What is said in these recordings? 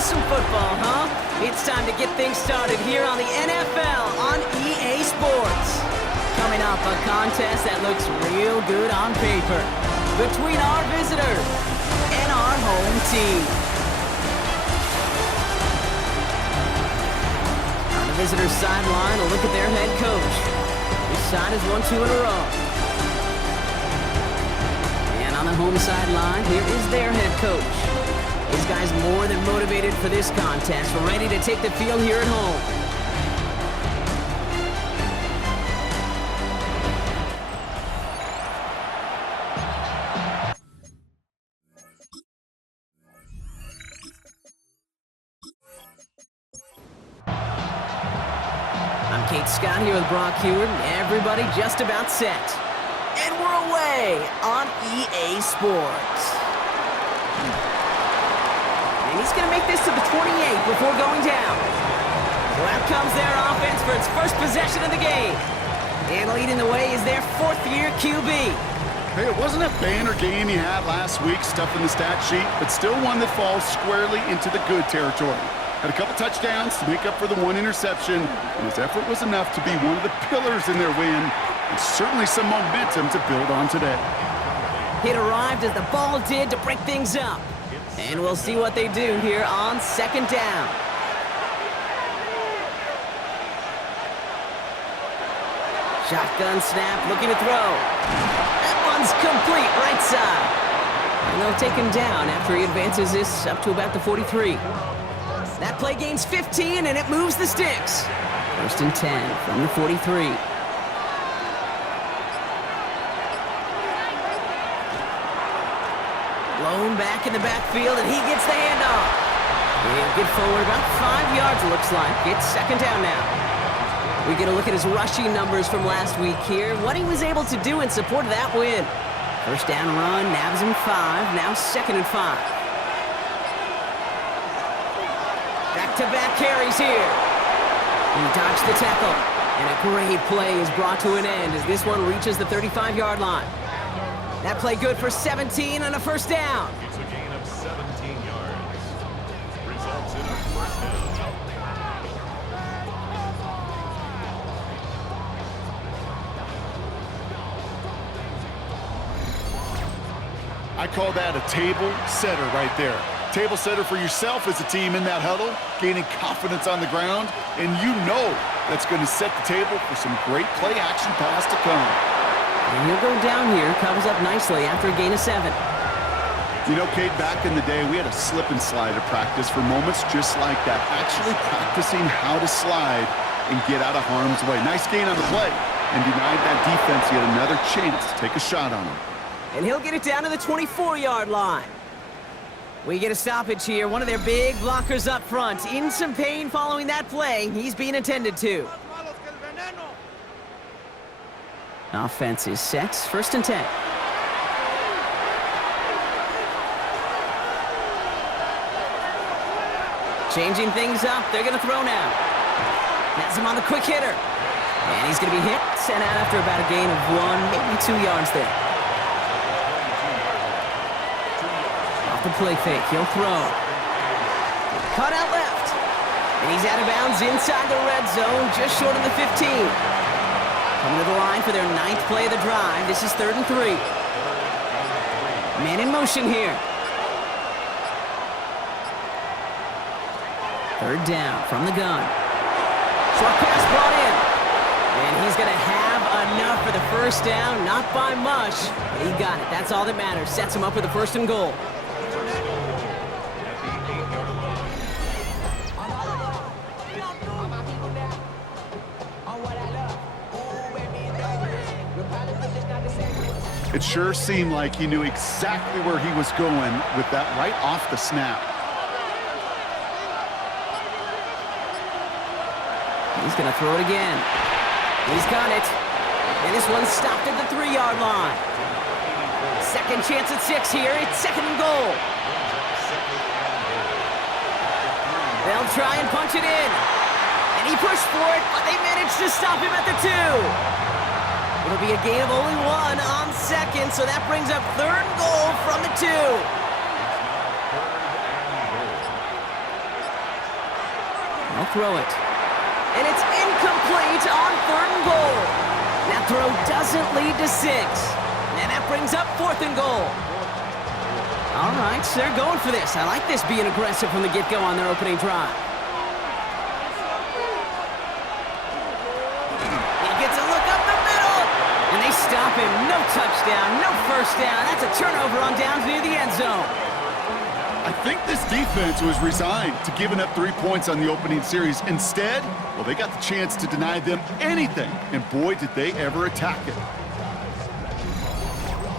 with some football, huh? It's time to get things started here on the NFL on EA Sports. Coming up, a contest that looks real good on paper between our visitors and our home team. On the visitors' sideline, a look at their head coach. His side has won 2 in a row. And on the home sideline, here is their head coach. These guys more than motivated for this contest. We're ready to take the field here at home. I'm Kate Scott here with Brock Heward, and everybody just about set. And we're away on EA Sports. And he's going to make this to the 28 before going down. So out comes their offense for its first possession of the game. And leading the way is their 4th-year QB. Hey, it wasn't a banner game he had last week, stuff in the stat sheet, but still one that falls squarely into the good territory. Had a couple touchdowns to make up for the 1 interception, and his effort was enough to be one of the pillars in their win, and certainly some momentum to build on today. It arrived as the ball did to break things up. And we'll see what they do here on 2nd down. Shotgun snap, looking to throw. That one's complete, right side. And they'll take him down after he advances this up to about the 43. That play gains 15, and it moves the sticks. 1st and 10 from the 43. Blown back in the backfield, and he gets the handoff. He'll get forward about 5 yards, it looks like. It's 2nd down now. We get a look at his rushing numbers from last week here, what he was able to do in support of that win. 1st down run, nabs him 5, now 2nd and 5. Back-to-back carries here. He dodged the tackle, and a great play is brought to an end as this one reaches the 35-yard line. That play good for 17 and a 1st down. It's a gain of 17 yards. Results in a 1st down. I call that a table setter right there. Table setter for yourself as a team in that huddle, gaining confidence on the ground, and you know that's going to set the table for some great play action pass to come. And he'll go down here, comes up nicely after a gain of 7. You know, Kate, back in the day, we had a slip and slide at practice for moments just like that. Actually practicing how to slide and get out of harm's way. Nice gain on the play, and denied that defense yet another chance to take a shot on him. And he'll get it down to the 24-yard line. We get a stoppage here. One of their big blockers up front. In some pain following that play. He's being attended to. Offense is set. 1st and 10. Changing things up. They're going to throw now. Has him on the quick hitter. And he's going to be hit. Sent out after about a gain of 1, maybe 2 yards there. Off the play fake. He'll throw. Cut out left. And he's out of bounds inside the red zone, just short of the 15. Coming to the line for their 9th play of the drive. This is 3rd and 3. Man in motion here. 3rd down from the gun. Short pass brought in. And he's going to have enough for the 1st down. Not by much, but he got it. That's all that matters. Sets him up with a 1st and goal. It sure seemed like he knew exactly where he was going with that right off the snap. He's going to throw it again. He's got it. And this one's stopped at the 3-yard line. 2nd chance at 6 here. It's 2nd and goal. They'll try and punch it in. And he pushed for it, but they managed to stop him at the 2. It'll be a gain of only 1 on 2nd, so that brings up 3rd and goal from the 2. They'll throw it. And it's incomplete on 3rd and goal. That throw doesn't lead to 6. And that brings up 4th and goal. All right, so they're going for this. I like this being aggressive from the get-go on their opening drive. He gets a look up the middle. And they stop him. No touchdown, no first down. That's a turnover on downs near the end zone. I think this defense was resigned to giving up 3 points on the opening series. Instead, well, they got the chance to deny them anything, and boy, did they ever attack it.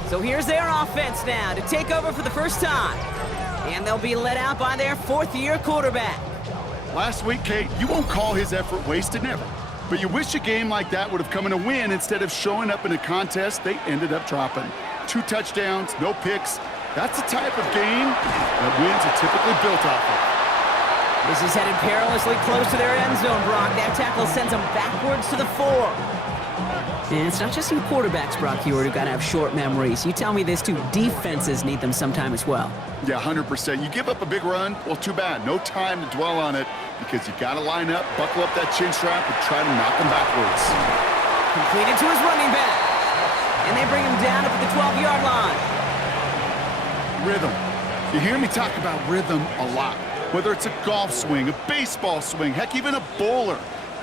So here's their offense now to take over for the first time. And they'll be led out by their 4th-year quarterback. Last week, Kate, you won't call his effort wasted, never. But you wish a game like that would have come in a win instead of showing up in a contest they ended up dropping. 2 touchdowns, no picks. That's the type of game that wins are typically built off of. This is headed perilously close to their end zone, Brock. That tackle sends them backwards to the 4. And it's not just you quarterbacks, Brock Hewitt, who got to have short memories. You tell me this too, defenses need them sometime as well. Yeah, 100%. You give up a big run, well, too bad. No time to dwell on it because you got to line up, buckle up that chin strap, and try to knock them backwards. Completed to his running back. And they bring him down up at the 12-yard line. Rhythm. You hear me talk about rhythm a lot. Whether it's a golf swing, a baseball swing, heck, even a bowler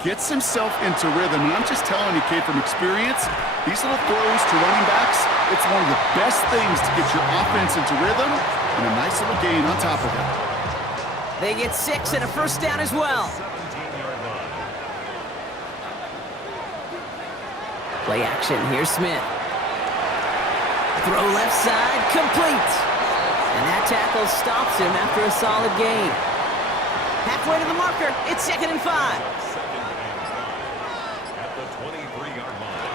gets himself into rhythm. And I'm just telling you, Kate, from experience, these little throws to running backs, it's one of the best things to get your offense into rhythm and a nice little gain on top of it. They get 6 and a first down as well. Play action. Here's Smith. Throw left side, complete. And that tackle stops him after a solid gain. Halfway to the marker, it's 2nd and 5. At the 23-yard line.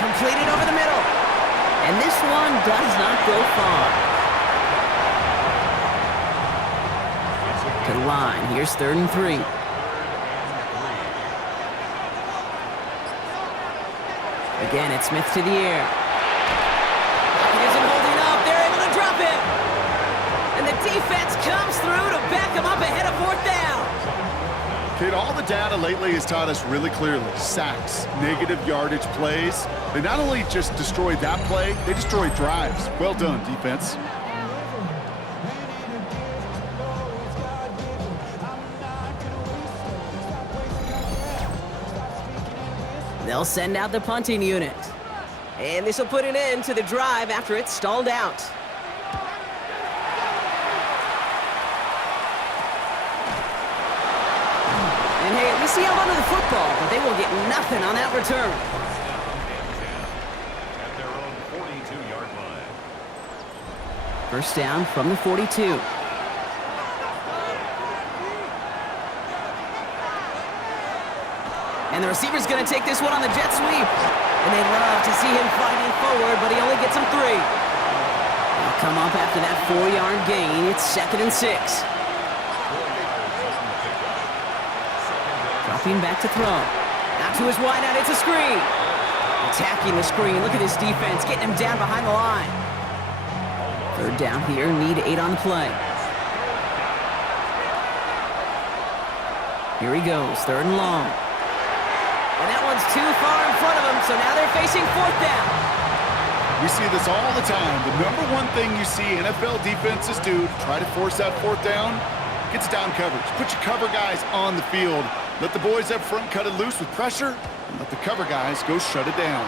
Completed over the middle. And this one does not go far. To the line, here's 3rd and 3. Again, it's Smith to the air. He isn't holding up. They're able to drop him. And the defense comes through to back him up ahead of 4th down. Kid, all the data lately has taught us really clearly, sacks, negative yardage plays. They not only just destroyed that play, they destroyed drives. Well done, defense. They'll send out the punting unit. And this will put an end to the drive after it's stalled out. And hey, at least he held onto the football, but they will get nothing on that return. At their own 42-yard line. First down from the 42. And the receiver's going to take this one on the jet sweep. And they'd love to see him fighting forward, but he only gets him 3. They'll come up after that 4-yard gain. It's 2nd and 6. Dropping back to throw. Out to his wideout. It's a screen. Attacking the screen. Look at this defense. Getting him down behind the line. 3rd down here. Need 8 on the play. Here he goes. 3rd and long. And that one's too far in front of them, so now they're facing 4th down. We see this all the time. The number one thing you see NFL defenses do to try to force that 4th down, gets down coverage. Put your cover guys on the field. Let the boys up front cut it loose with pressure, and let the cover guys go shut it down.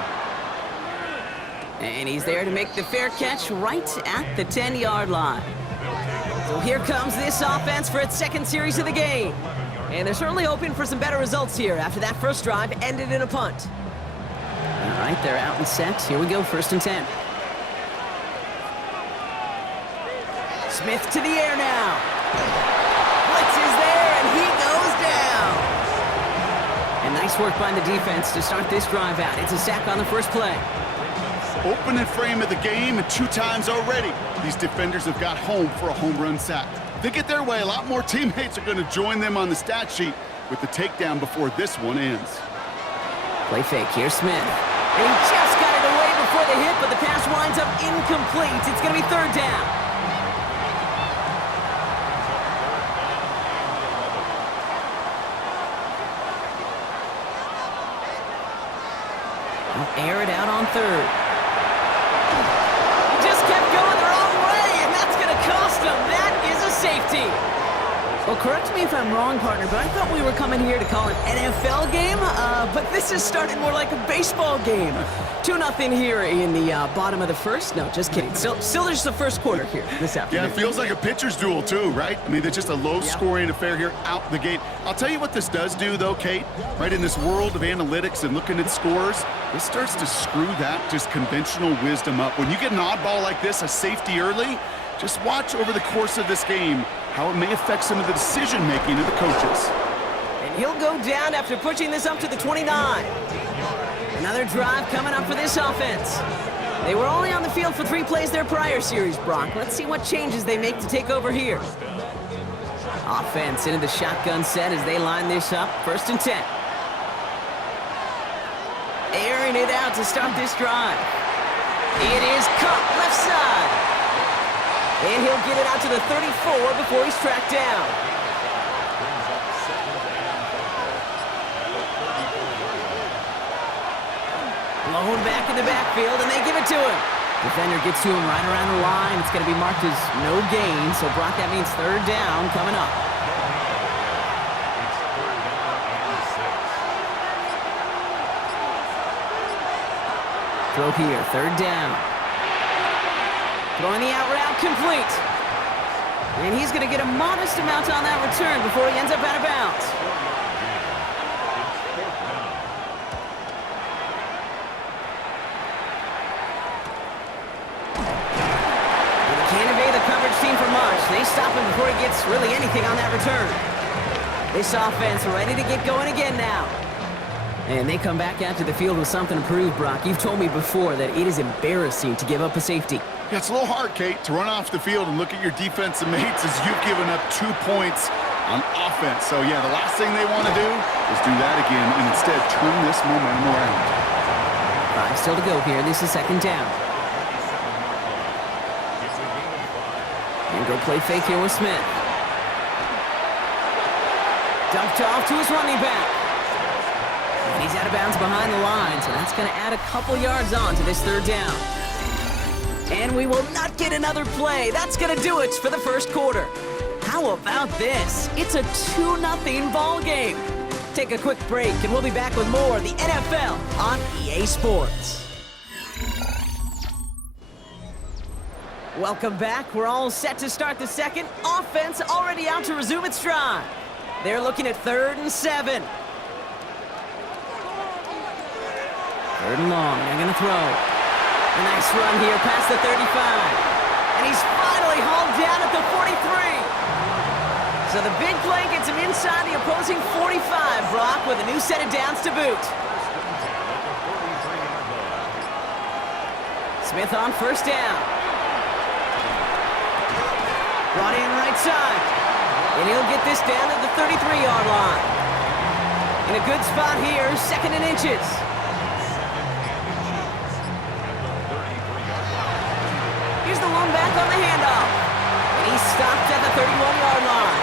And he's there to make the fair catch right at the 10-yard line. So here comes this offense for its 2nd series of the game. And they're certainly hoping for some better results here after that first drive ended in a punt. All right, they're out and set. Here we go, 1st and 10. Smith to the air now. Blitz is there, and he goes down. And nice work by the defense to start this drive out. It's a sack on the first play. Opening frame of the game, and 2 times already, these defenders have got home for a home run sack. If they get their way, a lot more teammates are going to join them on the stat sheet with the takedown before this one ends. Play fake, here's Smith. And he just got it away before the hit, but the pass winds up incomplete. It's going to be 3rd down. They'll air it out on third. He just kept going the wrong way, and that's going to cost him. That is a safety. Well, correct me if I'm wrong, partner, but I thought we were coming here to call an NFL game, but this is starting more like a baseball game. 2-0 here in the bottom of the first. No, just kidding. Still there's the first quarter here this afternoon. Yeah, it feels like a pitcher's duel too, right? I mean, it's just a low-scoring affair here out the gate. I'll tell you what this does do, though, Kate. Right, in this world of analytics and looking at scores, this starts to screw that just conventional wisdom up. When you get an oddball like this, a safety early, just watch over the course of this game how it may affect some of the decision-making of the coaches. And he'll go down after pushing this up to the 29. Another drive coming up for this offense. They were only on the field for 3 plays their prior series, Brock. Let's see what changes they make to take over here. Offense into the shotgun set as they line this up. 1st and 10. Airing it out to start this drive. It is caught left side. And he'll get it out to the 34 before he's tracked down. Blown back in the backfield, and they give it to him. Defender gets to him right around the line. It's going to be marked as no gain, so Brock, that means 3rd down coming up. Throw here, 3rd down. Throwing the out route complete. And he's going to get a modest amount on that return before he ends up out of bounds. They can't evade the coverage team for much. They stop him before he gets really anything on that return. This offense ready to get going again now. And they come back out to the field with something to prove, Brock. You've told me before that it is embarrassing to give up a safety. Yeah, it's a little hard, Kate, to run off the field and look at your defensive mates as you've given up 2 points on offense. So, yeah, the last thing they want to do is do that again and instead turn this momentum around. 5 still to go here. This is 2nd down. And go play fake here with Smith. Dumped off to his running back. And he's out of bounds behind the line, so that's going to add a couple yards on to this 3rd down. And we will not get another play. That's going to do it for the 1st quarter. How about this? It's a 2-0 ball game. Take a quick break, and we'll be back with more of the NFL on EA Sports. Welcome back. We're all set to start the 2nd. Offense already out to resume its drive. They're looking at 3rd and 7. 3rd and long. They're going to throw. A nice run here past the 35. And he's finally hauled down at the 43. So the big play gets him inside the opposing 45, Brock, with a new set of downs to boot. Smith on 1st down. Brought in right side. And he'll get this down to the 33-yard line. In a good spot here, 2nd and inches. Here's the lone back on the handoff. And he's stopped at the 31-yard line.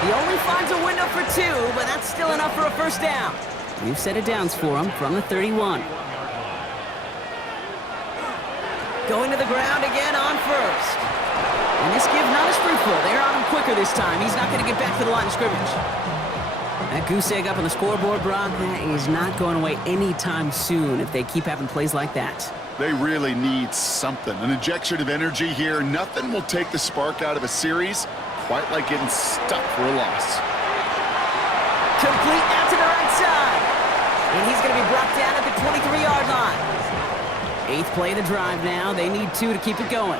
He only finds a window for 2, but that's still enough for a 1st down. New set of downs for him from the 31. Going to the ground again on 1st. And this give not as fruitful. They're on him quicker this time. He's not going to get back to the line of scrimmage. That goose egg up on the scoreboard, Brock, that is not going away anytime soon if they keep having plays like that. They really need something, an injection of energy here. Nothing will take the spark out of a series quite like getting stuck for a loss. Complete out to the right side. And he's going to be brought down at the 23-yard line. 8th play of the drive now. They need 2 to keep it going.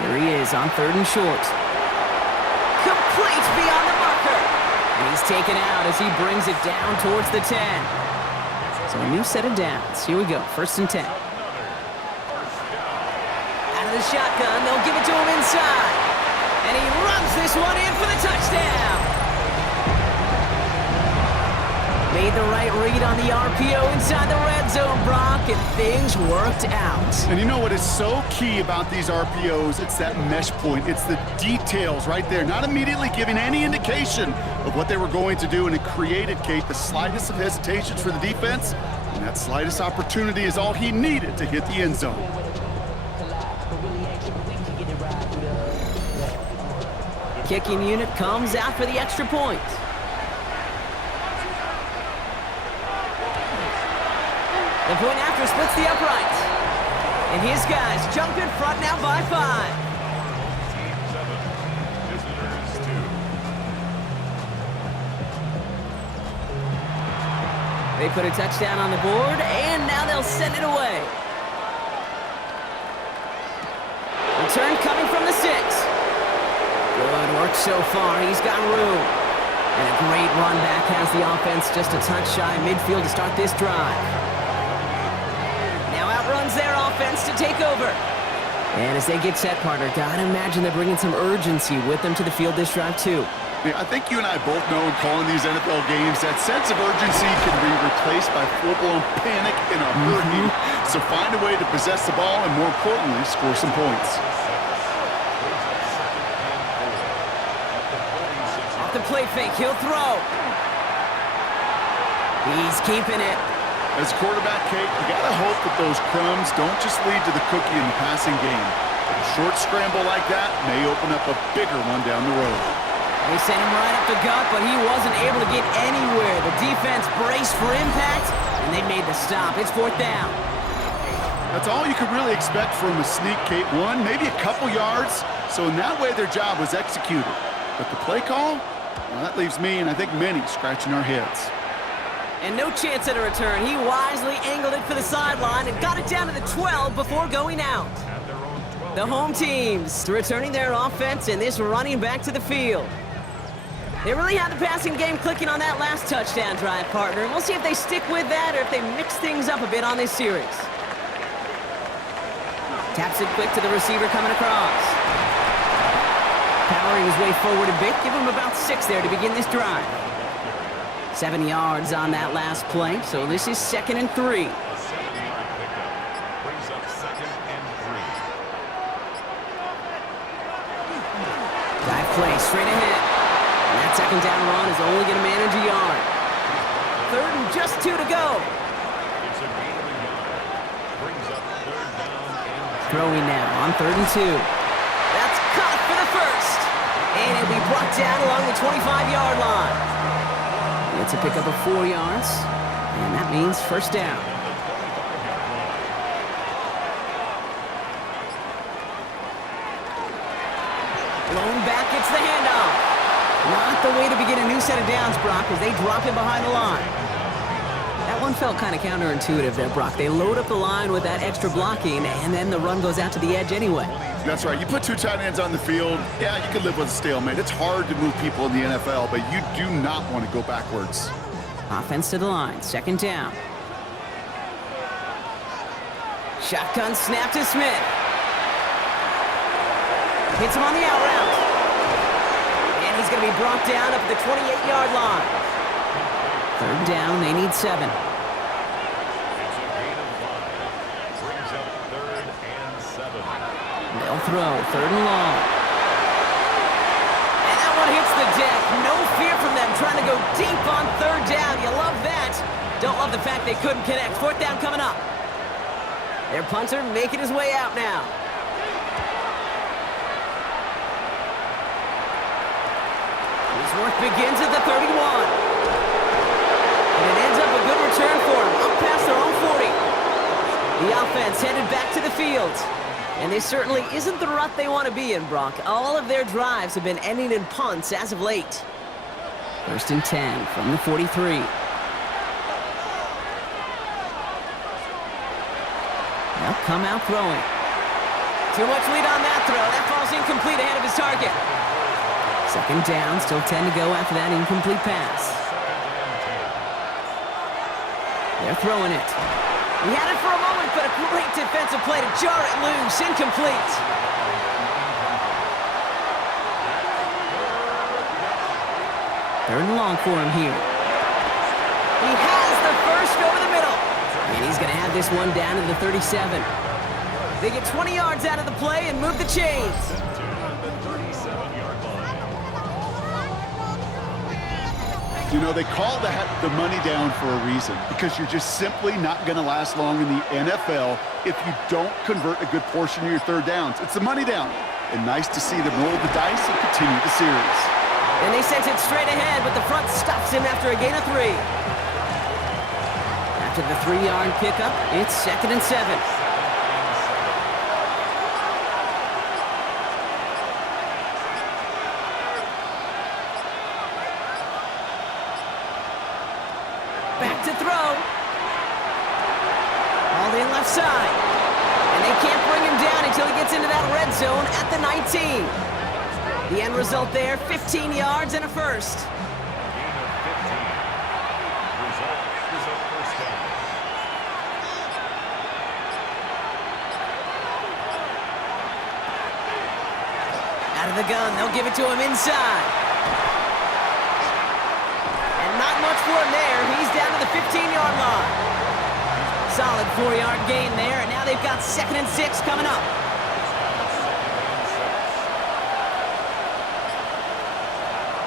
There he is on 3rd and short. Complete beyond the marker. And he's taken out as he brings it down towards the 10. So a new set of downs. Here we go. 1st and 10. Out of the shotgun. They'll give it to him inside. And he runs this one in for the touchdown. Made the right read on the RPO inside the red zone, Brock, and things worked out. And you know what is so key about these RPOs? It's that mesh point. It's the details right there, not immediately giving any indication of what they were going to do, and it created, Kate, the slightest of hesitations for the defense, and that slightest opportunity is all he needed to hit the end zone. Kicking unit comes out for the extra point. The point after splits the upright. And his guys jump in front now by 5. Team 7, visitors 2. They put a touchdown on the board, and now they'll send it away. Return coming from the 6. Good work so far. He's got room. And a great run back has the offense just a touch shy of midfield to start this drive. Runs their offense to take over. And as they get set, partner, gotta imagine they're bringing some urgency with them to the field this drive, too. Yeah, I think you and I both know in calling these NFL games that sense of urgency can be replaced by full-blown panic in a hurry. So find a way to possess the ball and, more importantly, score some points. Off the play fake, he'll throw. He's keeping it. As a quarterback, Kate, you gotta hope that those crumbs don't just lead to the cookie in the passing game. A short scramble like that may open up a bigger one down the road. They sent him right up the gut, but he wasn't able to get anywhere. The defense braced for impact, and they made the stop. It's 4th down. That's all you could really expect from a sneak, Kate. One, maybe a couple yards. So in that way, their job was executed. But the play call, well, that leaves me, and I think many, scratching our heads. And no chance at a return. He wisely angled it for the sideline and got it down to the 12 before going out. The home teams returning their offense and this running back to the field. They really had the passing game clicking on that last touchdown drive, partner. And we'll see if they stick with that or if they mix things up a bit on this series. Taps it quick to the receiver coming across. Powering his way forward a bit. Give him about 6 there to begin this drive. 7 yards on that last play, so this is 2nd and 3. A 7-yard pickup brings up 2nd and 3. Dive play straight ahead. And that 2nd down run is only going to manage a yard. 3rd and just 2 to go. It's a gain of a yard. Brings up 3rd down and 2. Throwing now on 3rd and 2. That's caught for the first. And it'll be brought down along the 25-yard line. It's a pickup of 4 yards, and that means 1st down. Blown back, gets the handoff. Not the way to begin a new set of downs, Brock, as they drop him behind the line. That one felt kind of counterintuitive there, Brock. They load up the line with that extra blocking, and then the run goes out to the edge anyway. That's right. You put 2 tight ends on the field, yeah, you can live with a stalemate. It's hard to move people in the NFL, but you do not want to go backwards. Offense to the line, 2nd down. Shotgun snap to Smith. Hits him on the out route. And he's going to be brought down up at the 28-yard line. 3rd down, they need 7. It's a gain of 5. Brings up 3rd and 7. They'll throw, 3rd and long. And that one hits the deck. No fear from them trying to go deep on 3rd down. You love that. Don't love the fact they couldn't connect. 4th down coming up. Their punter making his way out now. His work begins at the 31. And it ends up a good return for him, up past their own 40. The offense headed back to the field. And this certainly isn't the rut they want to be in, Brock. All of their drives have been ending in punts as of late. 1st and 10 from the 43. They'll come out throwing. Too much lead on that throw. That falls incomplete ahead of his target. 2nd down, still 10 to go after that incomplete pass. They're throwing it. He had it for a moment, but a great defensive play to jar it loose. Incomplete. Third and long for him here. He has the first over the middle. And he's going to have this one down to the 37. They get 20 yards out of the play and move the chains. You know, they call that the money down for a reason, because you're just simply not going to last long in the NFL if you don't convert a good portion of your third downs. It's the money down. And nice to see them roll the dice and continue the series. And they sent it straight ahead, but the front stops him after a gain of 3. After the 3-yard pickup, it's 2nd and 7. Back to throw. All in left side. And they can't bring him down until he gets into that red zone at the 19. The end result there, 15 yards and a first. Out of the gun, they'll give it to him inside. And not much for him there. He's down to the 15-yard line. Solid 4-yard gain there, and now they've got 2nd and 6 coming up.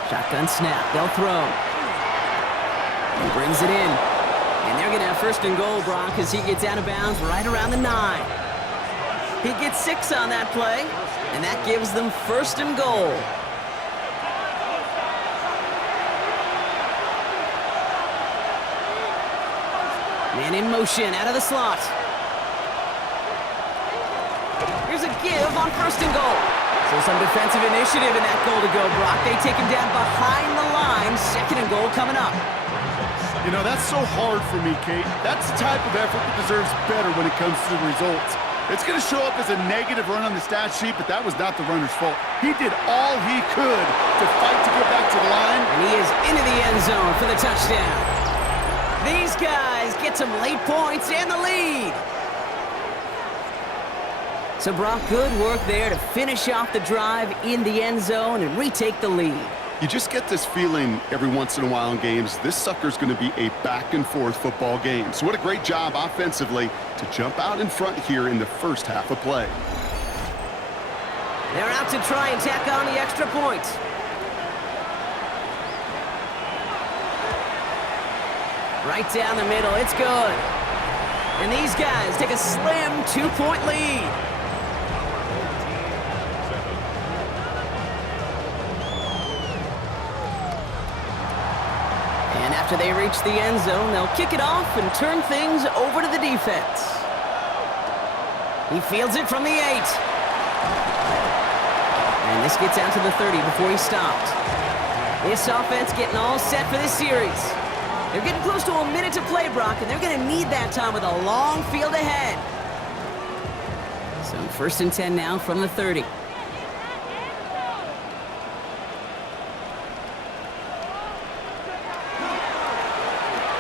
Shotgun snap, they'll throw. He brings it in. And they're going to have 1st and goal, Brock, as he gets out of bounds right around the 9. He gets 6 on that play, and that gives them 1st and goal. Man in motion, out of the slot. Here's a give on 1st and goal. So some defensive initiative in that goal to go, Brock. They take him down behind the line. 2nd and goal coming up. You know, that's so hard for me, Kate. That's the type of effort that deserves better when it comes to the results. It's going to show up as a negative run on the stat sheet, but that was not the runner's fault. He did all he could to fight to get back to the line. And he is into the end zone for the touchdown. These guys get some late points and the lead. So Brock, good work there to finish off the drive in the end zone and retake the lead. You just get this feeling every once in a while in games, this sucker's going to be a back-and-forth football game. So what a great job offensively to jump out in front here in the first half of play. They're out to try and tack on the extra point. Right down the middle, it's good. And these guys take a slim 2-point lead. And after they reach the end zone, they'll kick it off and turn things over to the defense. He fields it from the 8. And this gets out to the 30 before he stopped. This offense getting all set for this series. They're getting close to a minute to play, Brock, and they're going to need that time with a long field ahead. So 1st and 10 now from the 30.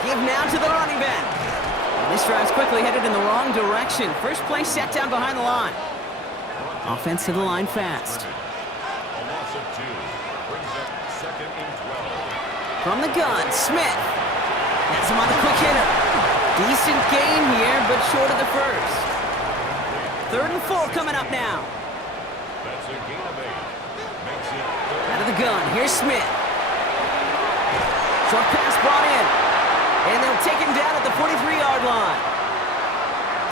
Give now to the running back. And this drive's quickly headed in the wrong direction. First play set down behind the line. Offense to the line fast. A loss of 2 brings up 2nd and 12. From the gun, Smith. Has him on the quick hitter. Decent gain here, but short of the first. 3rd and 4 coming up now. That's a gain of 8. Makes it Out of the gun, here's Smith. Short pass brought in. And they'll take him down at the 43-yard line.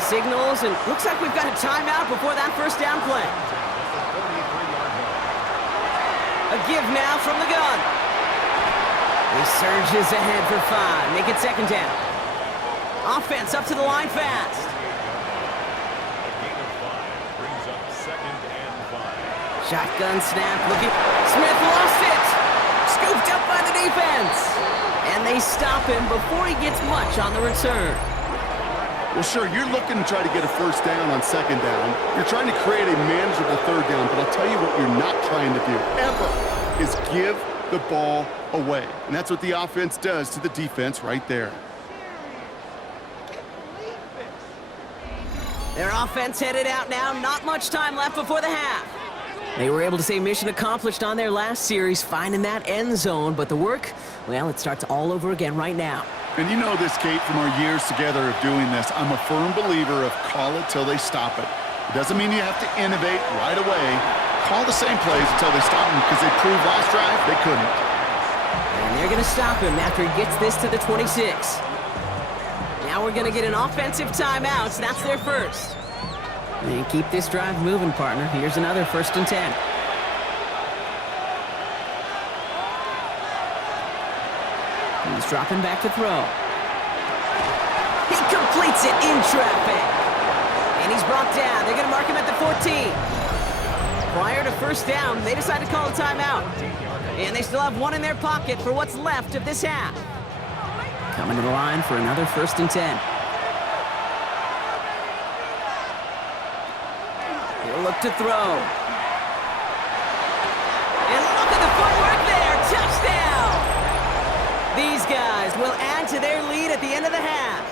Signals, and looks like we've got a timeout before that first down play. A give now from the gun. He surges ahead for 5. Make it 2nd down. Offense up to the line fast. a gain of 5 brings up 2nd and 5. Shotgun snap, looking. Smith lost it. Scooped up by the defense. And they stop him before he gets much on the return. Well, sure, you're looking to try to get a first down on 2nd down. You're trying to create a manageable 3rd down, but I'll tell you what you're not trying to do, ever, is give the ball away. And that's what the offense does to the defense right there. Their offense headed out now. Not much time left before the half. They were able to say mission accomplished on their last series, finding that end zone. But the work, well, it starts all over again right now. And you know this, Kate, from our years together of doing this. I'm a firm believer of call it till they stop it. It doesn't mean you have to innovate right away. Call the same plays until they stop them, because they proved last drive they couldn't. And they're going to stop him after he gets this to the 26. Now we're going to get an offensive timeout, so that's their first. And keep this drive moving, partner. Here's another 1st and 10. He's dropping back to throw. He completes it in traffic. And he's brought down. They're going to mark him at the 14. Prior to first down, they decide to call a timeout. And they still have one in their pocket for what's left of this half. Coming to the line for another 1st and 10. He'll look to throw. And look at the footwork there. Touchdown! These guys will add to their lead at the end of the half.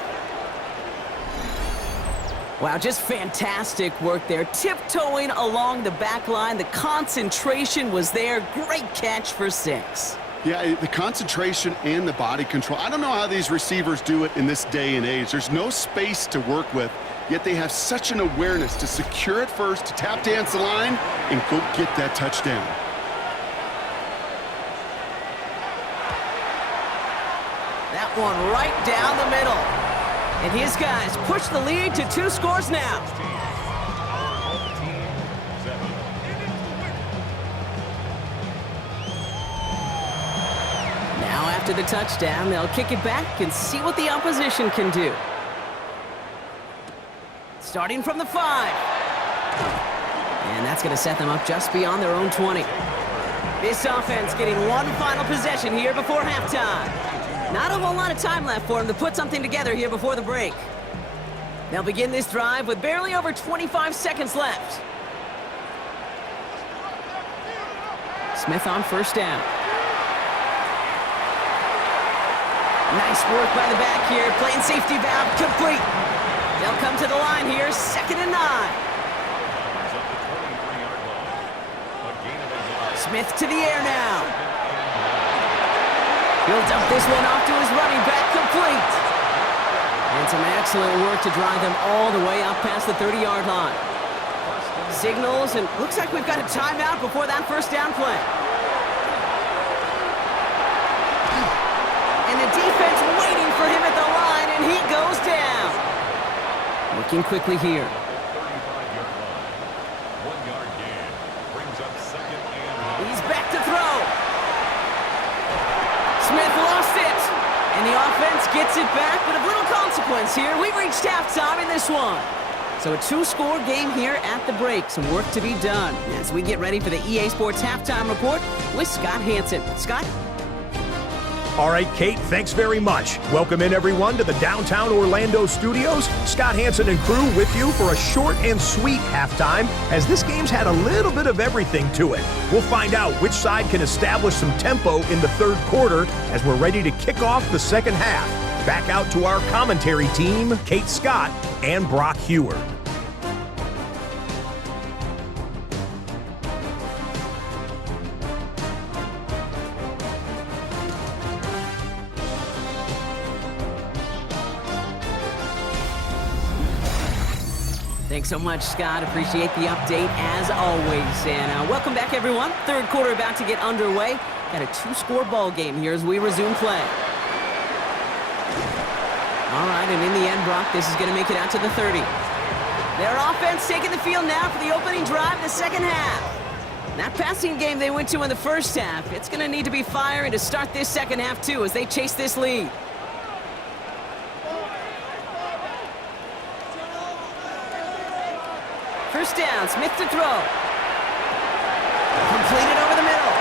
Wow, just fantastic work there. Tiptoeing along the back line. The concentration was there. Great catch for 6. Yeah, the concentration and the body control. I don't know how these receivers do it in this day and age. There's no space to work with, yet they have such an awareness to secure it first, to tap dance the line, and go get that touchdown. That one right down the middle. And his guys push the lead to 2 scores now. Now after the touchdown, they'll kick it back and see what the opposition can do. Starting from the 5. And that's going to set them up just beyond their own 20. This offense getting one final possession here before halftime. Not a whole lot of time left for them to put something together here before the break. They'll begin this drive with barely over 25 seconds left. Smith on first down. Nice work by the back here. Playing safety valve complete. They'll come to the line here, 2nd and 9. Smith to the air now. He'll dump this one off to his running back, complete. And some excellent work to drive them all the way up past the 30-yard line. Signals, and looks like we've got a timeout before that first down play. And the defense waiting for him at the line, and he goes down. Looking quickly here. He's back to throw. Smith lost it. And the offense gets it back, but of little consequence here. We've reached halftime in this one. So a 2-score game here at the break. Some work to be done as we get ready for the EA Sports Halftime Report with Scott Hansen. Scott? All right, Kate, thanks very much. Welcome in, everyone, to the downtown Orlando studios. Scott Hansen and crew with you for a short and sweet halftime, as this game's had a little bit of everything to it. We'll find out which side can establish some tempo in the 3rd quarter as we're ready to kick off the 2nd half. Back out to our commentary team, Kate Scott and Brock Heward. Thanks so much, Scott. Appreciate the update as always. And welcome back, everyone. 3rd quarter about to get underway. Got a 2-score ball game here as we resume play. All right, and in the end, Brock, this is going to make it out to the 30. Their offense taking the field now for the opening drive in the 2nd half. That passing game they went to in the 1st half, it's going to need to be firing to start this 2nd half, too, as they chase this lead. First down, Smith to throw. Completed over the middle.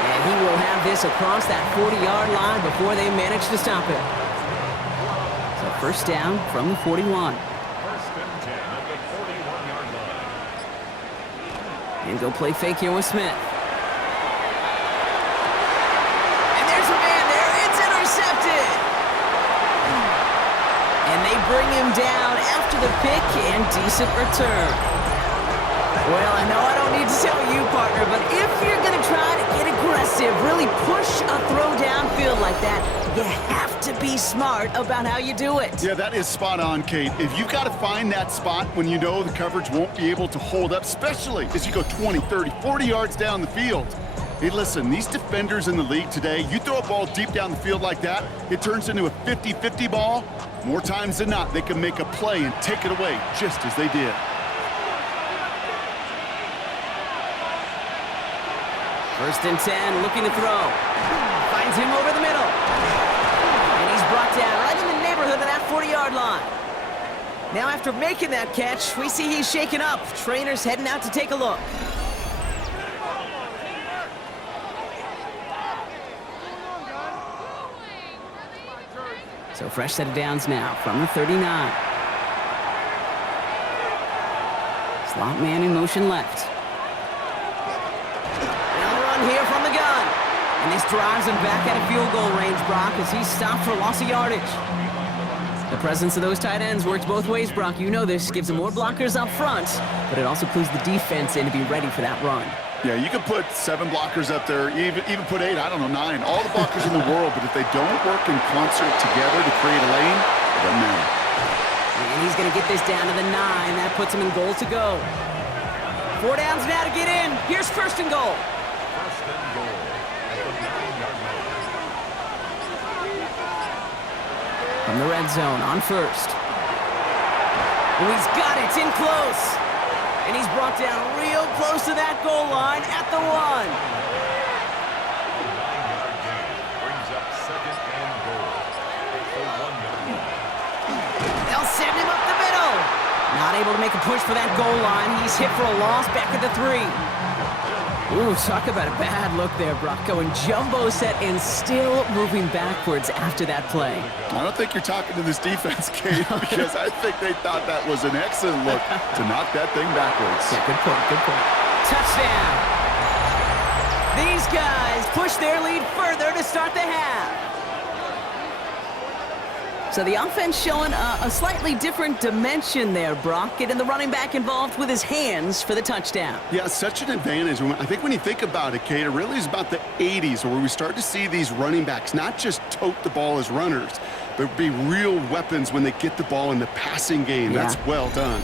And he will have this across that 40-yard line before they manage to stop it. So first down from the 41. First and 10 at the 41-yard line. And go play fake here with Smith. And there's a man there. It's intercepted. And they bring him down after the pick and decent return. Well, I know I don't need to tell you, partner, but if you're going to try to get aggressive, really push a throw downfield like that, you have to be smart about how you do it. Yeah, that is spot on, Kate. If you've got to find that spot when you know the coverage won't be able to hold up, especially as you go 20, 30, 40 yards down the field. Hey, listen, these defenders in the league today, you throw a ball deep down the field like that, it turns into a 50-50 ball. More times than not, they can make a play and take it away just as they did. First and 10, looking to throw. Finds him over the middle. And he's brought down right in the neighborhood of that 40-yard line. Now after making that catch, we see he's shaken up. Trainer's heading out to take a look. So fresh set of downs now from the 39. Slot man in motion left. Now a run here from the gun. And this drives him back out of field goal range, Brock, as he's stopped for loss of yardage. The presence of those tight ends works both ways, Brock. You know this. Gives them more blockers up front, but it also clues the defense in to be ready for that run. Yeah, you could put 7 blockers up there, even put 8, I don't know, 9. All the blockers in the world, but if they don't work in concert together to create a lane, it doesn't matter. And he's going to get this down to the 9. That puts him in goal to go. 4 downs now to get in. Here's first and goal. First and goal at the 9-yard line. From the red zone on first. Oh, he's got it. It's in close. And he's brought down real close to that goal line at the 1. 9-yard gain brings up second and goal at the 1-yard line. They'll send him up the middle. Not able to make a push for that goal line. He's hit for a loss back at the 3. Ooh, talk about a bad look there, Brock. Going jumbo set and still moving backwards after that play. I don't think you're talking to this defense, Kate, because I think they thought that was an excellent look to knock that thing backwards. Yeah, good point, good point. Touchdown! These guys push their lead further to start the half. So the offense showing a slightly different dimension there, Brock, getting the running back involved with his hands for the touchdown. Yeah, such an advantage. I think when you think about it, Kate, it really is about the 80s where we start to see these running backs not just tote the ball as runners, but be real weapons when they get the ball in the passing game. Yeah. That's well done.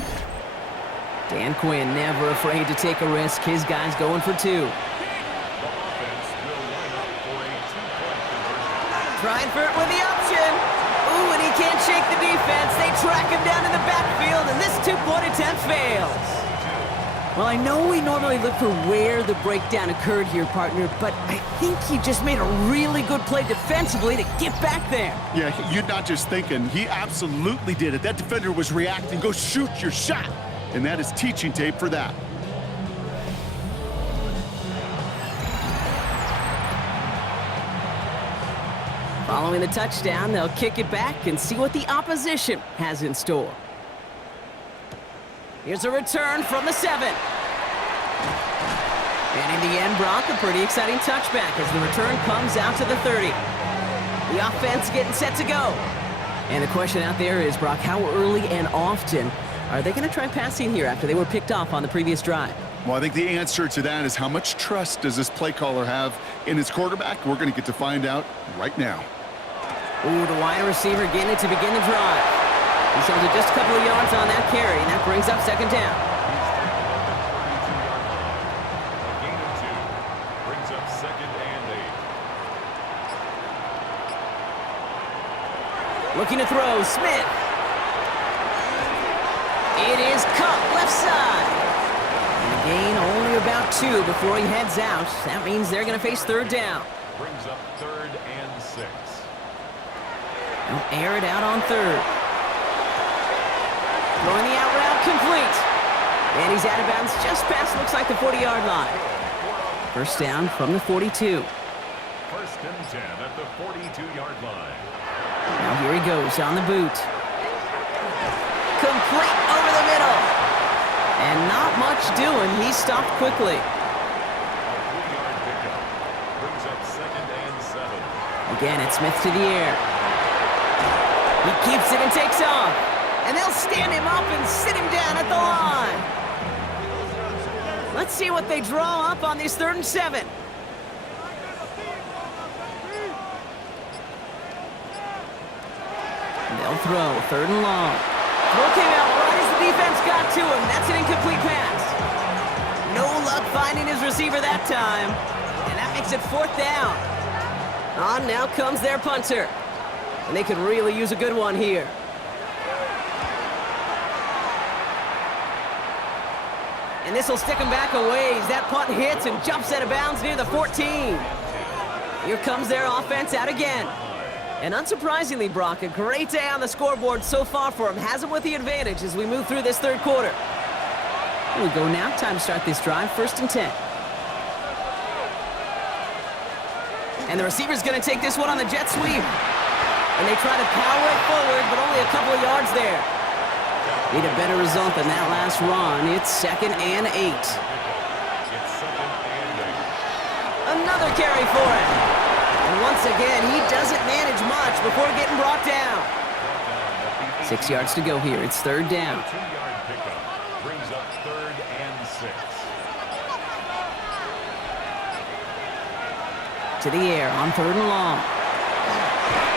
Dan Quinn never afraid to take a risk. His guys going for 2. The offense will line up for a 2-point conversion. Trying for it with the option. Ooh, and he can't shake the defense. They track him down in the backfield, and this 2-point attempt fails. Well, I know we normally look for where the breakdown occurred here, partner, but I think he just made a really good play defensively to get back there. Yeah, you're not just thinking. He absolutely did it. That defender was reacting. Go shoot your shot. And that is teaching tape for that. Following the touchdown, they'll kick it back and see what the opposition has in store. Here's a return from the 7. And in the end, Brock, a pretty exciting touchback as the return comes out to the 30. The offense getting set to go. And the question out there is, Brock, how early and often are they going to try passing here after they were picked off on the previous drive? Well, I think the answer to that is how much trust does this play caller have in his quarterback? We're going to get to find out right now. Ooh, the wide receiver getting it to begin the drive. He shows it just a couple of yards on that carry, and that brings up second down. A gain of 2 brings up second and 8. Looking to throw, Smith. It is cut left side. And the gain only about 2 before he heads out. That means they're going to face third down. Brings up third and 6. They'll air it out on third. Throwing the out route complete. And he's out of bounds just past, looks like, the 40-yard line. First down from the 42. First and 10 at the 42-yard line. Now here he goes on the boot. Complete over the middle. And not much doing. He stopped quickly. A 3-yard pickup brings up second and 7. Again, it's Smith to the air. He keeps it and takes off. And they'll stand him up and sit him down at the line. Let's see what they draw up on this 3rd and 7. They'll throw, 3rd and long. Throw came out right as the defense got to him. That's an incomplete pass. No luck finding his receiver that time. And that makes it 4th down. On now comes their punter. And they could really use a good one here. And this will stick him back a ways. That punt hits and jumps out of bounds near the 14. Here comes their offense out again. And unsurprisingly, Brock, a great day on the scoreboard so far for him. Has him with the advantage as we move through this 3rd quarter. Here we go now. Time to start this drive. 1st and 10. And the receiver's going to take this one on the jet sweep. And they try to power it forward, but only a couple of yards there. Need a better result than that last run. It's 2nd and 8. Another carry for him. And once again, he doesn't manage much before getting brought down. 6 yards to go here. It's 3rd down. 2-yard pickup brings up 3rd and 6. To the air on 3rd and long.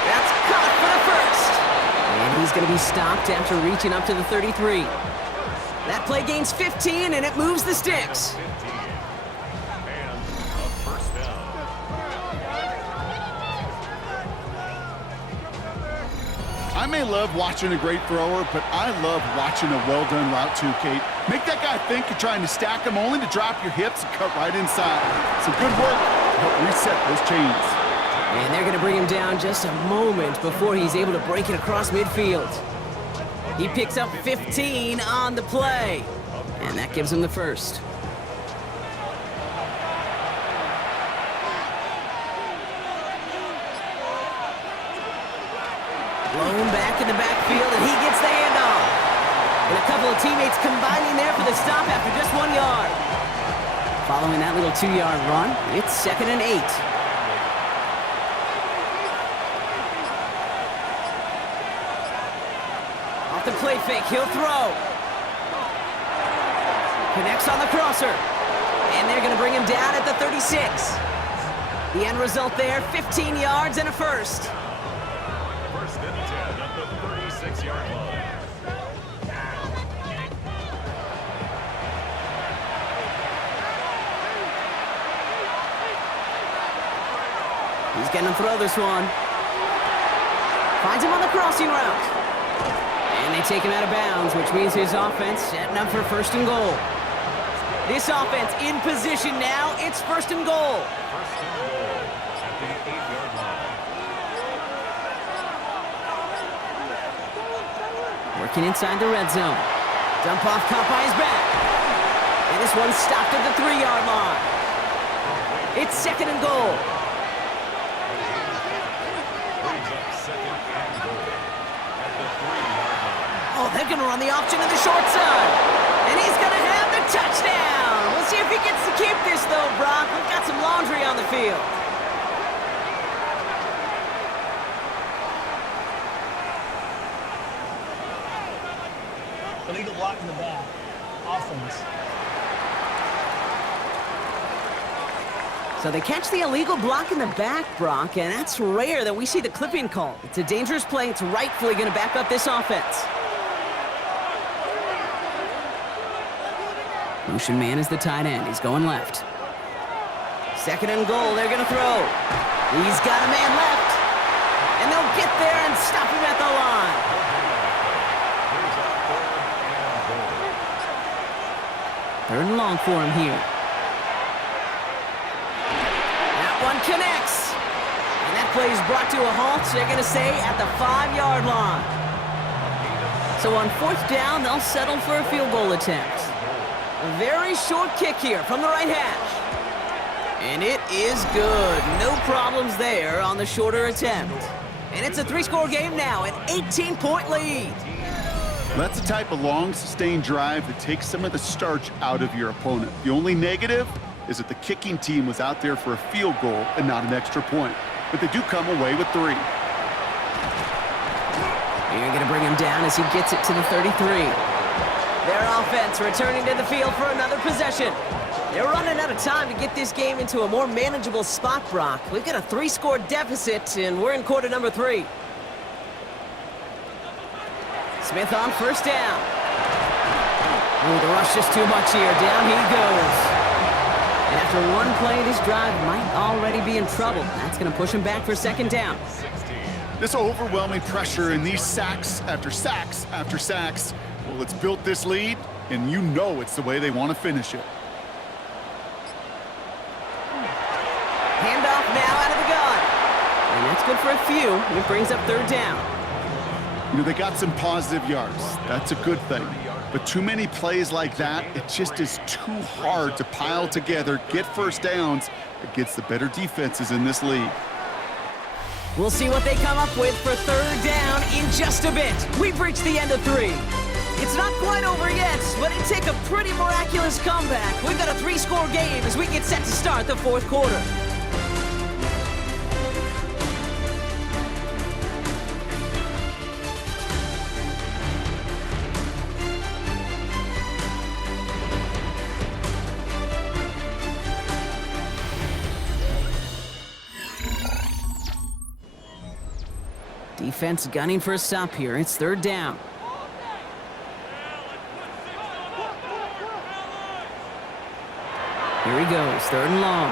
That's caught for the 1st. And he's going to be stopped after reaching up to the 33. That play gains 15, and it moves the sticks. I may love watching a great thrower, but I love watching a well-done route too, Kate. Make that guy think you're trying to stack him only to drop your hips and cut right inside. Some good work to help reset those chains. And they're going to bring him down just a moment before he's able to break it across midfield. He picks up 15 on the play, and that gives him the 1st. Blown back in the backfield, and he gets the handoff. And a couple of teammates combining there for the stop after just 1 yard. Following that little 2-yard run, it's 2nd and 8. Off the play fake, he'll throw. Connects on the crosser. And they're going to bring him down at the 36. The end result there, 15 yards and a 1st. 1st and 10 at the 36-yard line. He's going to throw this one. Finds him on the crossing route. And they take him out of bounds, which means his offense setting up for 1st and goal. This offense in position now. It's 1st and goal. 1st and goal at the 8-yard line. Working inside the red zone. Dump off caught by his back. And this one's stopped at the 3-yard line. It's 2nd and goal. Brings up 2nd and goal at the 3-yard line. Oh, they're going to run the option to the short side. And he's going to have the touchdown. We'll see if he gets to keep this, though, Brock. We've got some laundry on the field. Illegal block in the back. Offense. So they catch the illegal block in the back, Brock, and that's rare that we see the clipping call. It's a dangerous play. It's rightfully going to back up this offense. Motion man is the tight end. He's going left. 2nd and goal. They're going to throw. He's got a man left. And they'll get there and stop him at the line. Third and long for him here. That one connects. And that play is brought to a halt, so they're going to stay at the 5-yard line. So on 4th down, they'll settle for a field goal attempt. A very short kick here from the right hash. And it is good. No problems there on the shorter attempt. And it's a 3-score game now, an 18-point lead. That's the type of long, sustained drive that takes some of the starch out of your opponent. The only negative is that the kicking team was out there for a field goal and not an extra point. But they do come away with 3. You're going to bring him down as he gets it to the 33. Their offense returning to the field for another possession. They're running out of time to get this game into a more manageable spot, Brock. We've got a 3-score deficit, and we're in quarter number 3. Smith on first down. Ooh, the rush just too much here. Down he goes. And after one play, this drive might already be in trouble. That's going to push him back for second down. This overwhelming pressure and these sacks after sacks after sacks, well, it's built this lead, and you know it's the way they want to finish it. Handoff now out of the gun. And that's good for a few. It brings up third down. You know, they got some positive yards. That's a good thing. But too many plays like that, it just is too hard to pile together, get first downs against the better defenses in this league. We'll see what they come up with for third down in just a bit. We've reached the end of 3. It's not quite over yet, but it took a pretty miraculous comeback. We've got a 3-score game as we get set to start the fourth quarter. Defense gunning for a stop here. It's third down. Here he goes, third and long.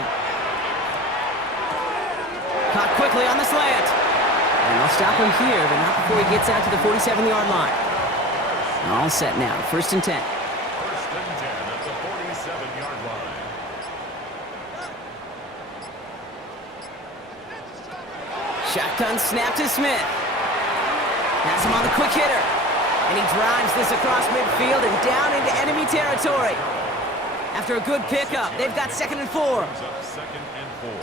Caught quickly on the slant. And they'll stop him here, but not before he gets out to the 47-yard line. All set now, first and 10. First and 10 at the 47-yard line. Shotgun snap to Smith. Has him on the quick hitter. And he drives this across midfield and down into enemy territory. After a good pickup, they've got second and 4. Brings up second and 4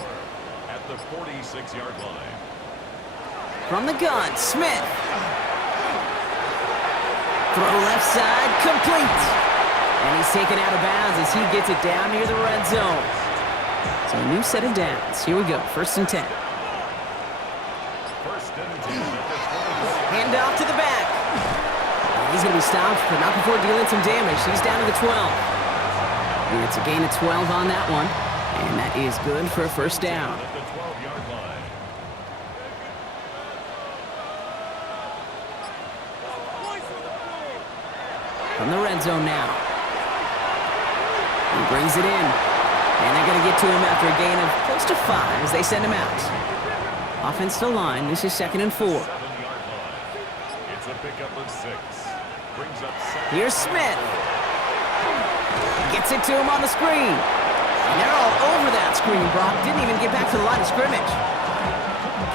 at the 46-yard line. From the gun, Smith. Throw left side, complete. And he's taken out of bounds as he gets it down near the red zone. So a new set of downs. Here we go, first and 10. First and 10 at the 20. Hand off to the back. He's going to be stopped, but not before dealing some damage. He's down to the 12. And it's a gain of 12 on that one. And that is good for a first down. At the 12-yard line. From the red zone now. He brings it in. And they're going to get to him after a gain of close to 5 as they send him out. Offensive line, this is second and 4. 7-yard line. It's a pickup of 6. Brings up second. Here's Smith. Gets it to him on the screen. And they're all over that screen, Brock. Didn't even get back to the line of scrimmage.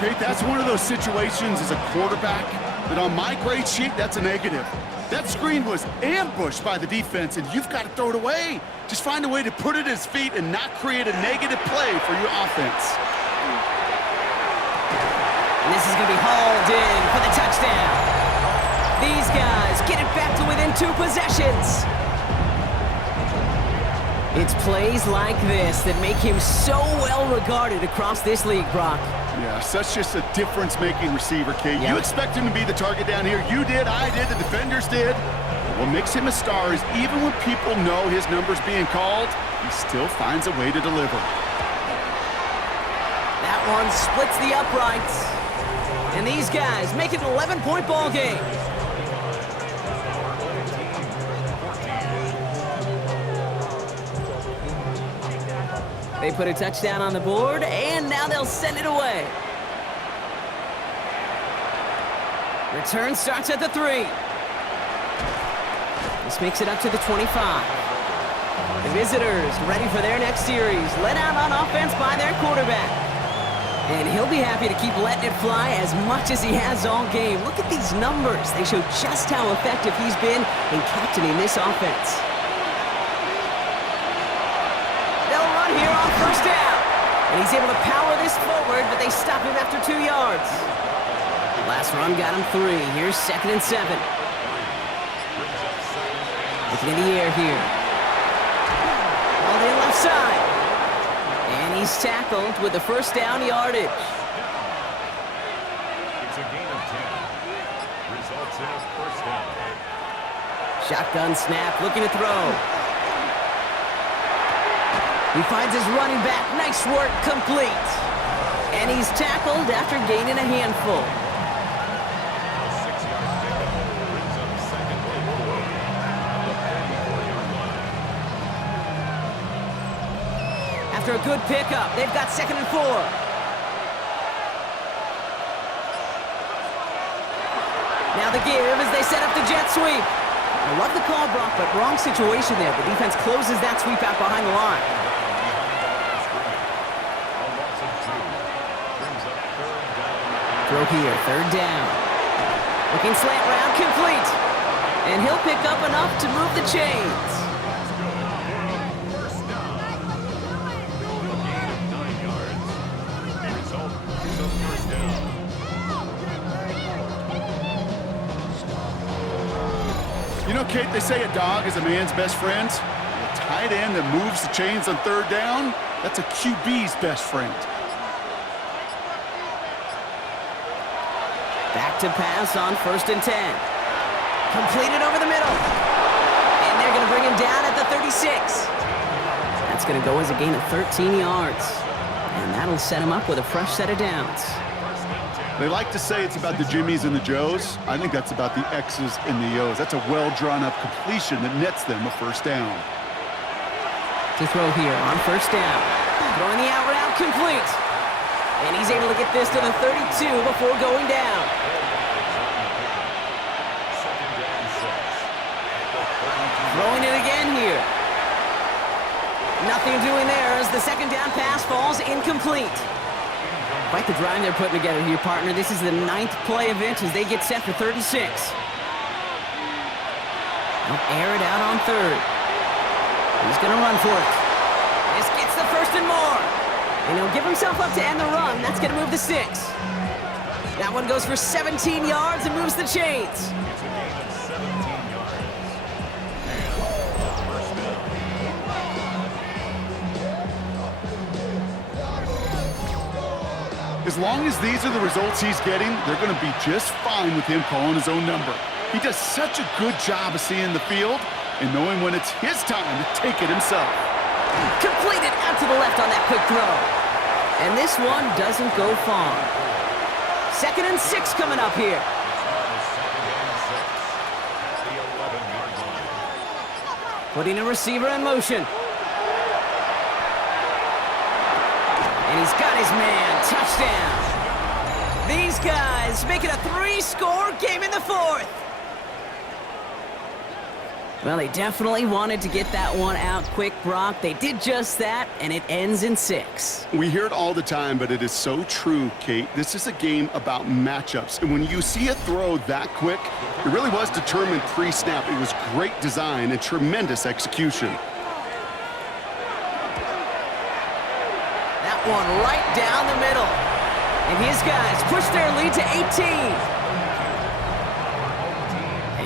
Kate, that's one of those situations as a quarterback that on my grade sheet, that's a negative. That screen was ambushed by the defense, and you've got to throw it away. Just find a way to put it at his feet and not create a negative play for your offense. And this is going to be hauled in for the touchdown. These guys get it back to within 2 possessions. It's plays like this that make him so well regarded across this league, Brock. Yeah, such just a difference-making receiver, Kate. Yep. You expect him to be the target down here. You did, I did, the defenders did. But what makes him a star is even when people know his number's being called, he still finds a way to deliver. That one splits the uprights. And these guys make it an 11-point ball game. They put a touchdown on the board, and now they'll send it away. Return starts at the 3. This makes it up to the 25. The visitors ready for their next series, led out on offense by their quarterback. And he'll be happy to keep letting it fly as much as he has all game. Look at these numbers. They show just how effective he's been in captaining this offense. They'll run here on first down. And he's able to power this forward, but they stop him after 2 yards. Last run got him 3. Here's second and 7. Looking in the air here. All in left side. And he's tackled with the first down yardage. It's a gain of 10. Results in a first down. Shotgun snap, looking to throw. He finds his running back. Nice work, complete. And he's tackled after gaining a handful. A 6-yard pickup brings up after a good pickup. They've got 2nd and 4. Now the give as they set up the jet sweep. I love the call, Brock, but wrong situation there. The defense closes that sweep out behind the line. Throw here, 3rd down. Looking slant round, complete. And he'll pick up enough to move the chains. You know, Kate, they say a dog is a man's best friend. A tight end that moves the chains on 3rd down, that's a QB's best friend. Back to pass on 1st and 10. Completed over the middle. And they're going to bring him down at the 36. That's going to go as a gain of 13 yards. And that'll set him up with a fresh set of downs. They like to say it's about the Jimmies and the Joes. I think that's about the X's and the O's. That's a well-drawn-up completion that nets them a 1st down. To throw here on 1st down. Throwing the out route complete. And he's able to get this to the 32 before going down. Throwing it again here. Nothing doing there as the 2nd down pass falls incomplete. Quite the drive they're putting together here, partner. This is the 9th play of it as they get set for 36. They'll air it out on 3rd. He's going to run for it. This gets the 1st and more. And he'll give himself up to end the run. That's going to move the 6. That one goes for 17 yards and moves the chains. As long as these are the results he's getting, they're going to be just fine with him calling his own number. He does such a good job of seeing the field and knowing when it's his time to take it himself. Completed out to the left on that quick throw. And this one doesn't go far. 2nd and 6 coming up here. Putting a receiver in motion. And he's got his man. Touchdown. These guys make it a 3-score game in the 4th. Well, they definitely wanted to get that one out quick, Brock. They did just that, and it ends in 6. We hear it all the time, but it is so true, Kate. This is a game about matchups. And when you see a throw that quick, it really was determined pre-snap. It was great design and tremendous execution. One right down the middle. And his guys push their lead to 18.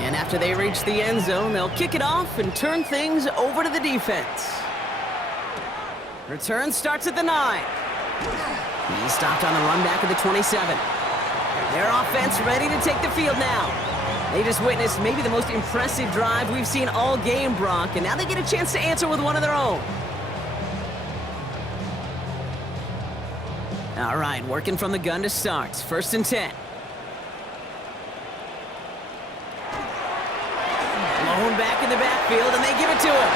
And after they reach the end zone, they'll kick it off and turn things over to the defense. Return starts at the 9. He's stopped on the run back of the 27. Their offense ready to take the field now. They just witnessed maybe the most impressive drive we've seen all game, Brock, and now they get a chance to answer with one of their own. All right, working from the gun to start. 1st and 10. Blown back in the backfield, and they give it to him.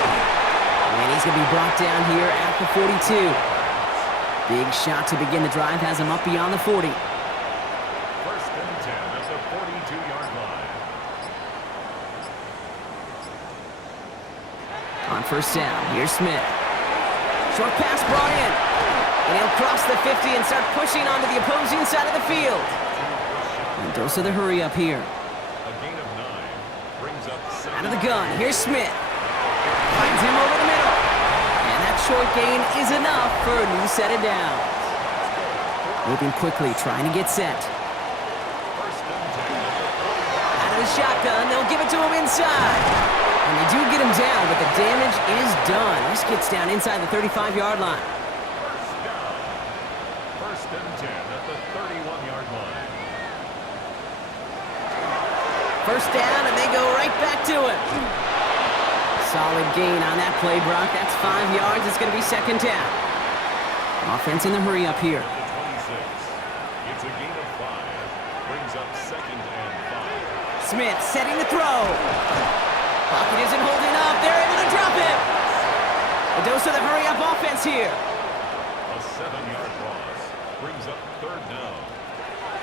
And he's going to be brought down here at the 42. Big shot to begin the drive has him up beyond the 40. 1st and 10 at the 42-yard line. On 1st down, here's Smith. Short pass brought in. And he'll cross the 50 and start pushing onto the opposing side of the field. And dose of the hurry up here. A gain of 9 brings up 7. Out of the gun, here's Smith. Finds him over the middle. And that short gain is enough for a new set of downs. Moving quickly, trying to get set. Out of the shotgun, they'll give it to him inside. And they do get him down, but the damage is done. This gets down inside the 35-yard line. 1st and 10 at the 31-yard line. 1st down, and they go right back to it. Solid gain on that play, Brock. That's 5 yards. It's going to be 2nd down. Offense in the hurry up here. 26. It's a gain of 5. Brings up 2nd and 5. Smith setting the throw. Pocket isn't holding up. They're able to drop it. A dose of the hurry up offense here.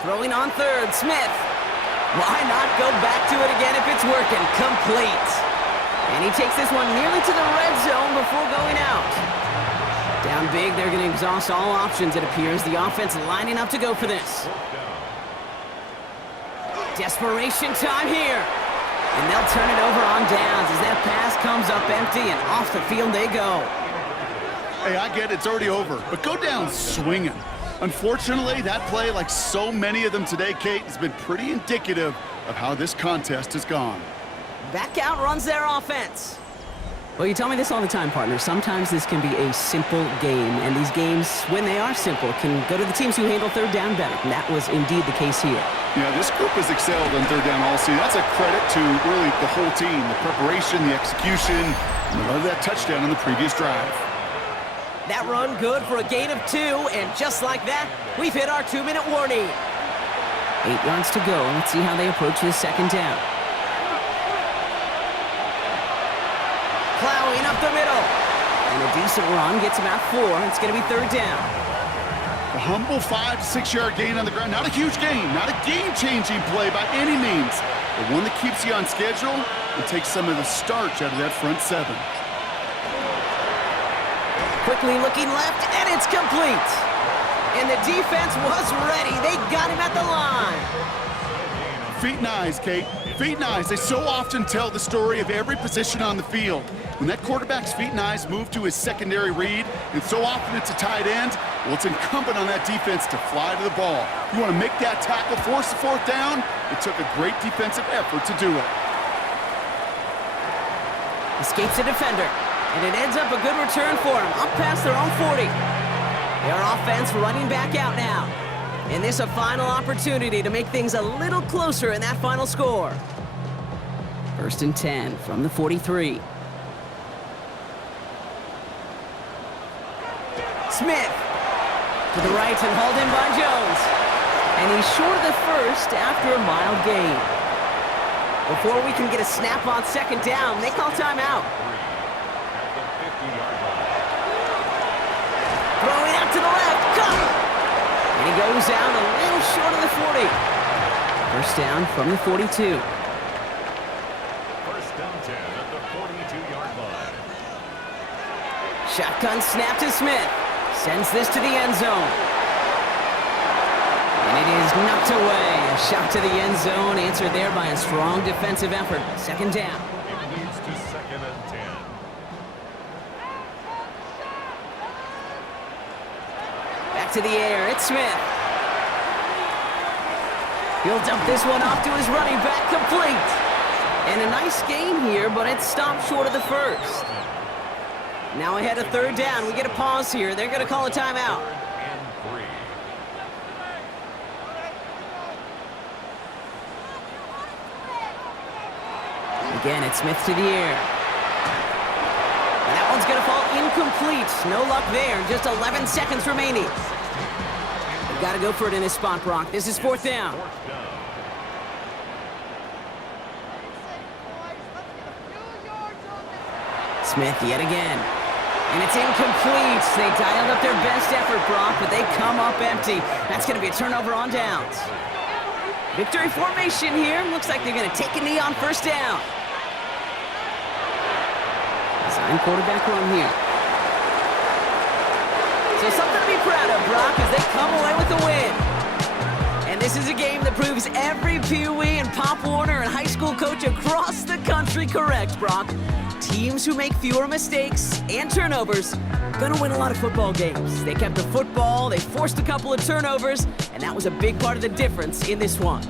Throwing on third, Smith. Why not go back to it again if it's working? Complete. And he takes this one nearly to the red zone before going out. Down big, they're going to exhaust all options, it appears. The offense lining up to go for this. Desperation time here. And they'll turn it over on downs as that pass comes up empty and off the field they go. Hey, I get it's already over, but go down swinging. Unfortunately, that play, like so many of them today, Kate, has been pretty indicative of how this contest has gone. Back out runs their offense. Well, you tell me this all the time, partner. Sometimes this can be a simple game, and these games, when they are simple, can go to the teams who handle third down better. And that was indeed the case here. Yeah, this group has excelled on third down all season. That's a credit to really the whole team, the preparation, the execution, and I love that touchdown on the previous drive. That run good for a gain of 2, and just like that, we've hit our 2-minute warning. 8 yards to go. Let's see how they approach this second down. Plowing up the middle. And a decent run gets about 4. It's going to be third down. A humble 5 to 6 yard gain on the ground. Not a huge gain, not a game-changing play by any means, but one that keeps you on schedule and takes some of the starch out of that front 7. Quickly looking left, and it's complete. And the defense was ready. They got him at the line. Feet and eyes, Kate. Feet and eyes. They so often tell the story of every position on the field. When that quarterback's feet and eyes move to his secondary read, and so often it's a tight end, well, it's incumbent on that defense to fly to the ball. You want to make that tackle, force the fourth down? It took a great defensive effort to do it. Escapes a defender, and it ends up a good return for him, up past their own 40. Their offense running back out now. And this a final opportunity to make things a little closer in that final score. 1st and 10 from the 43. Smith to the right and hauled in by Jones. And he's short of the first after a mild gain. Before we can get a snap on second down, they call timeout. Throwing out to the left, cut! And he goes out a little short of the 40. First down from the 42. First down 10 at the 42-yard line. Shotgun snap to Smith. Sends this to the end zone. And it is knocked away. A shot to the end zone, answered there by a strong defensive effort. Second down. It leads to 2nd and 10. Back to the air, it's Smith. He'll dump this one off to his running back, complete. And a nice gain here, but it stopped short of the first. Now ahead of third down, we get a pause here. They're going to call a timeout. 3rd and 3. Again, it's Smith to the air. And that one's going to fall incomplete. No luck there. Just 11 seconds remaining. We've got to go for it in this spot, Brock. This is 4th down. Smith yet again. And it's incomplete. They dialed up their best effort, Brock, but they come up empty. That's going to be a turnover on downs. Victory formation here. Looks like they're going to take a knee on first down. Design quarterback run here. So something to be proud of, Brock, as they come away with the win. And this is a game that proves every Pee Wee and Pop Warner and high school coach across the country correct, Brock. Teams who make fewer mistakes and turnovers gonna win a lot of football games. They kept the football, they forced a couple of turnovers, and that was a big part of the difference in this one.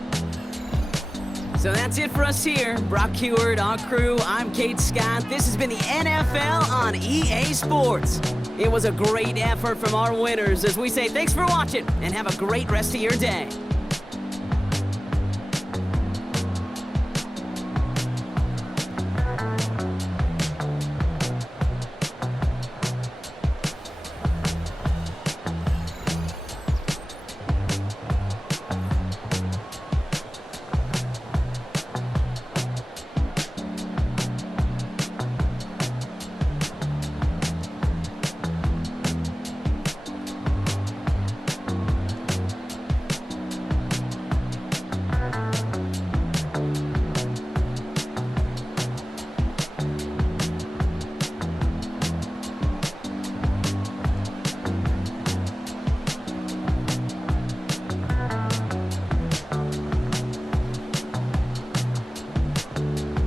So that's it for us here. Brock Heward, our crew, I'm Kate Scott. This has been the NFL on EA Sports. It was a great effort from our winners as we say thanks for watching and have a great rest of your day.